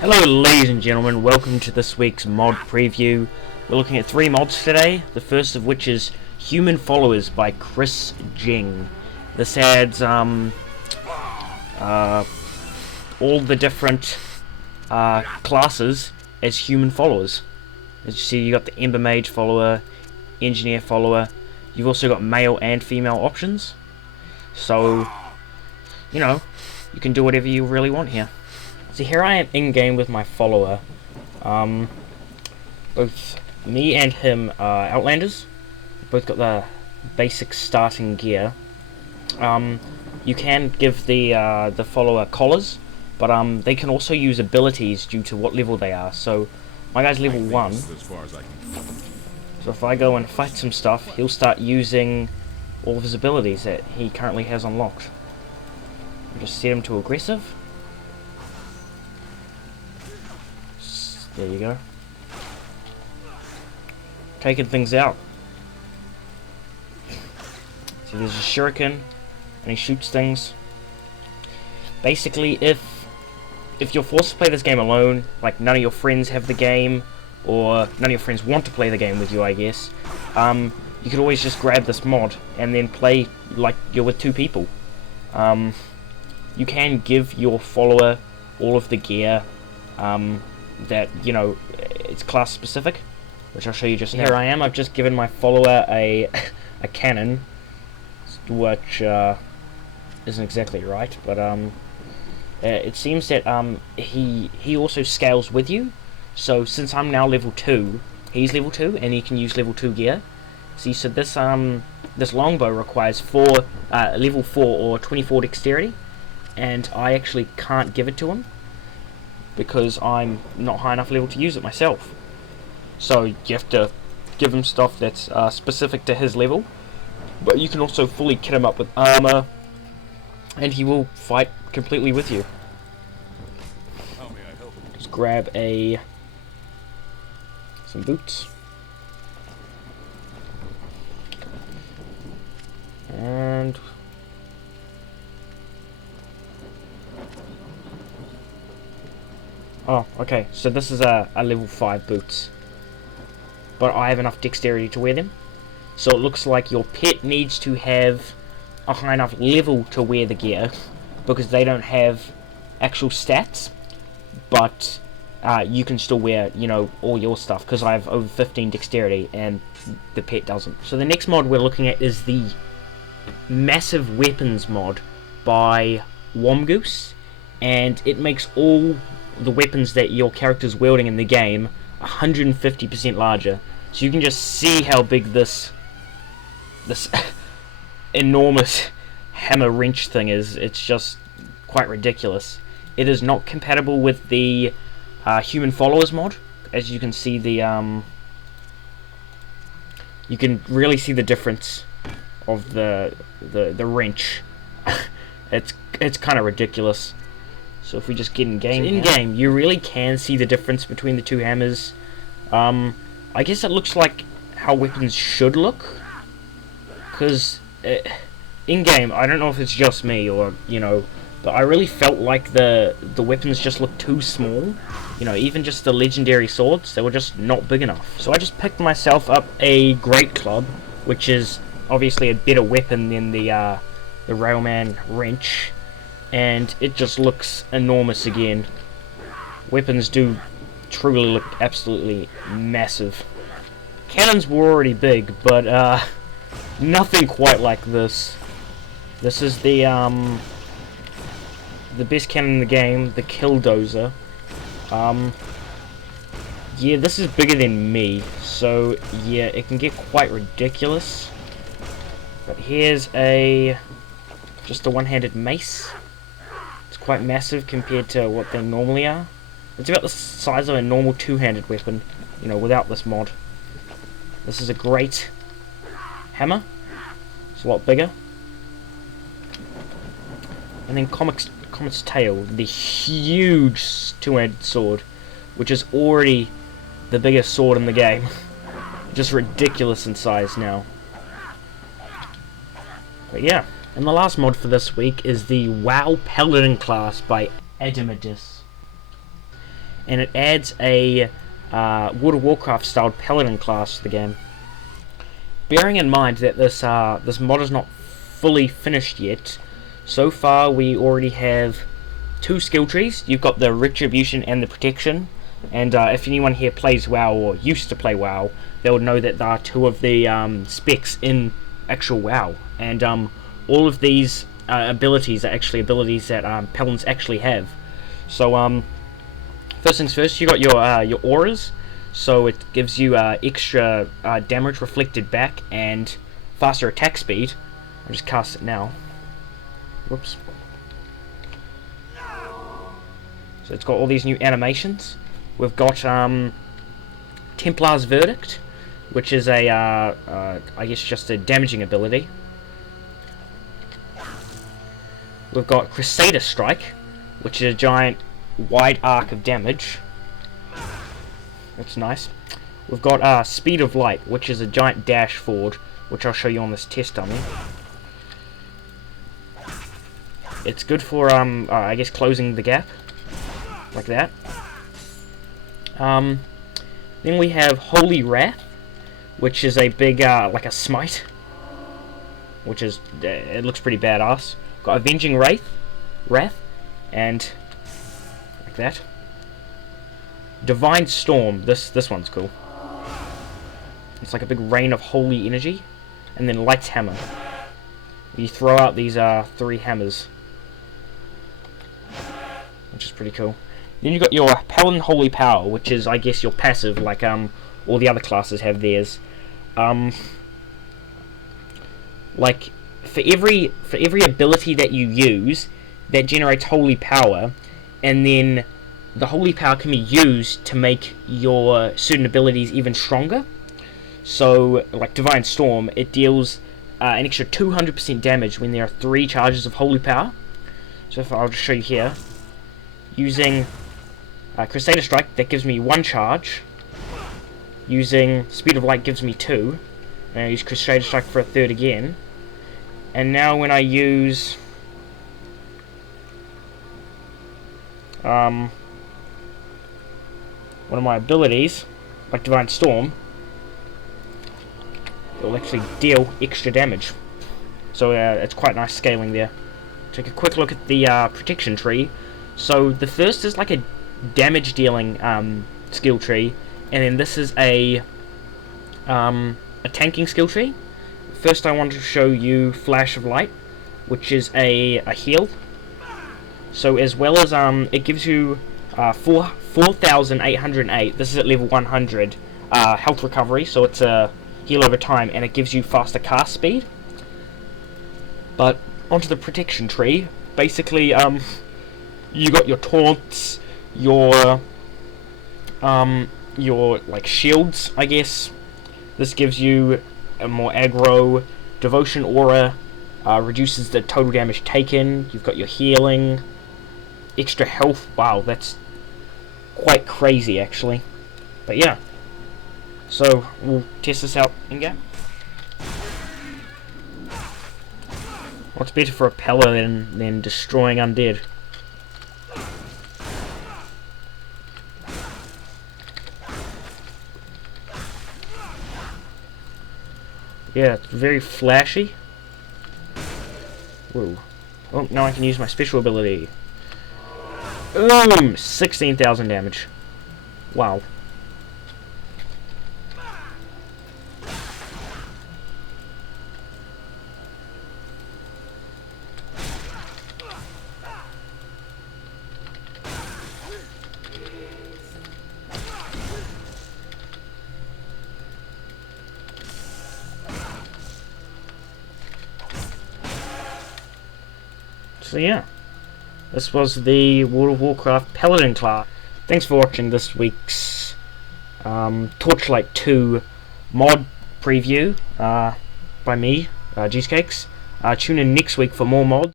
Hello ladies and gentlemen, welcome to this week's mod preview. We're looking at 3 mods today, the first of which is Human Followers by Chris Jing. This adds all the different classes as human followers. As you see, you got the Ember Mage follower, Engineer follower, you've also got male and female options. So, you know, you can do whatever you really want here. So here I am in-game with my follower. Both me and him are Outlanders. Both got the basic starting gear. You can give the follower collars, but they can also use abilities due to what level they are. So my guy's level 1. So if I go and fight some stuff, he'll start using all of his abilities that he currently has unlocked. I'll just set him to aggressive. There you go. Taking things out. See, there's a shuriken, and he shoots things. Basically, if you're forced to play this game alone, like none of your friends have the game, or none of your friends want to play the game with you, I guess, you could always just grab this mod and then play like you're with 2 people. You can give your follower all of the gear that, you know, it's class specific, which I'll show you just now. Here I am, I've just given my follower a cannon, which isn't exactly right, but it seems that he also scales with you. So since I'm now level 2, he's level 2 and he can use level 2 gear. See, so this longbow requires level 4 or 24 dexterity, and I actually can't give it to him because I'm not high enough level to use it myself. So you have to give him stuff that's specific to his level, but you can also fully kit him up with armor, and he will fight completely with you. Just grab some boots, and oh, okay, so this is a level 5 boots, but I have enough dexterity to wear them. So it looks like your pet needs to have a high enough level to wear the gear, because they don't have actual stats, but you can still wear, you know, all your stuff, because I have over 15 dexterity and the pet doesn't. So the next mod we're looking at is the Massive Weapons mod by Womgoose, and it makes all the weapons that your character's wielding in the game 150% larger. So you can just see how big this enormous hammer wrench thing is. It's just quite ridiculous. It is not compatible with the Human Followers mod. As you can see, you can really see the difference of the wrench. it's kind of ridiculous. So if we just get in game, you really can see the difference between the 2 hammers. I guess it looks like how weapons should look, because in game, I don't know if it's just me or, you know, but I really felt like the weapons just looked too small. You know, even just the legendary swords, they were just not big enough. So I just picked myself up a great club, which is obviously a better weapon than the Railman wrench, and it just looks enormous again. Weapons do truly look absolutely massive. Cannons were already big, but nothing quite like this. This is the best cannon in the game, the Killdozer. Yeah, this is bigger than me, so yeah, it can get quite ridiculous. But here's just a one-handed mace. It's quite massive compared to what they normally are. It's about the size of a normal 2-handed weapon, you know, without this mod. This is a great hammer. It's a lot bigger. And then Comet's Tail, the huge 2-handed sword, which is already the biggest sword in the game. Just ridiculous in size now. But yeah, and the last mod for this week is the WoW Paladin class by Adamadis. and it adds a World of Warcraft styled paladin class to the game. Bearing in mind that this mod is not fully finished yet, so far we already have 2 skill trees. You've got the retribution and the protection, and if anyone here plays WoW or used to play WoW, they'll know that there are 2 of the specs in actual WoW, and all of these abilities are actually abilities that paladins actually have. So first things first, you got your auras. So it gives you extra damage reflected back and faster attack speed. I'll just cast it now. Whoops. So it's got all these new animations. We've got Templar's Verdict, which is a, I guess just a damaging ability. We've got Crusader Strike, which is a giant wide arc of damage. That's nice. We've got Speed of Light, which is a giant dash forward, which I'll show you on this test dummy. It's good for, I guess, closing the gap, like that. Then we have Holy Wrath, which is a big, like a smite, which is, it looks pretty badass. Got Avenging Wrath, and like that. Divine Storm, this one's cool. It's like a big rain of holy energy. And then Light's Hammer. You throw out these 3 hammers, which is pretty cool. Then you've got your Paladin Holy Power, which is, I guess, your passive, like all the other classes have theirs. Like for every ability that you use, that generates holy power, and then the holy power can be used to make your certain abilities even stronger. So, like Divine Storm, it deals an extra 200% damage when there are 3 charges of holy power. So if I'll just show you here, using Crusader Strike, that gives me 1 charge. Using Speed of Light gives me 2. And I use Crusader Strike for a 3rd again. And now when I use one of my abilities, like Divine Storm, it will actually deal extra damage. So it's quite nice scaling there. Take a quick look at the protection tree. So the first is like a damage dealing skill tree, and then this is a tanking skill tree. First I wanted to show you Flash of Light, which is a heal. So as well as it gives you 4,808, this is at level 100, health recovery, so it's a heal over time, and it gives you faster cast speed. But onto the protection tree, basically you got your taunts, your like shields, I guess. This gives you a more aggro. Devotion Aura reduces the total damage taken. You've got your healing, extra health. Wow, that's quite crazy actually. But yeah, so we'll test this out in game. What's better for a paladin than destroying undead? Yeah, it's very flashy. Whoa. Oh, now I can use my special ability. Boom! 16,000 damage. Wow. So yeah, this was the World of Warcraft Paladin class. Thanks for watching this week's Torchlight II mod preview by me, Cheesecakes. Tune in next week for more mods.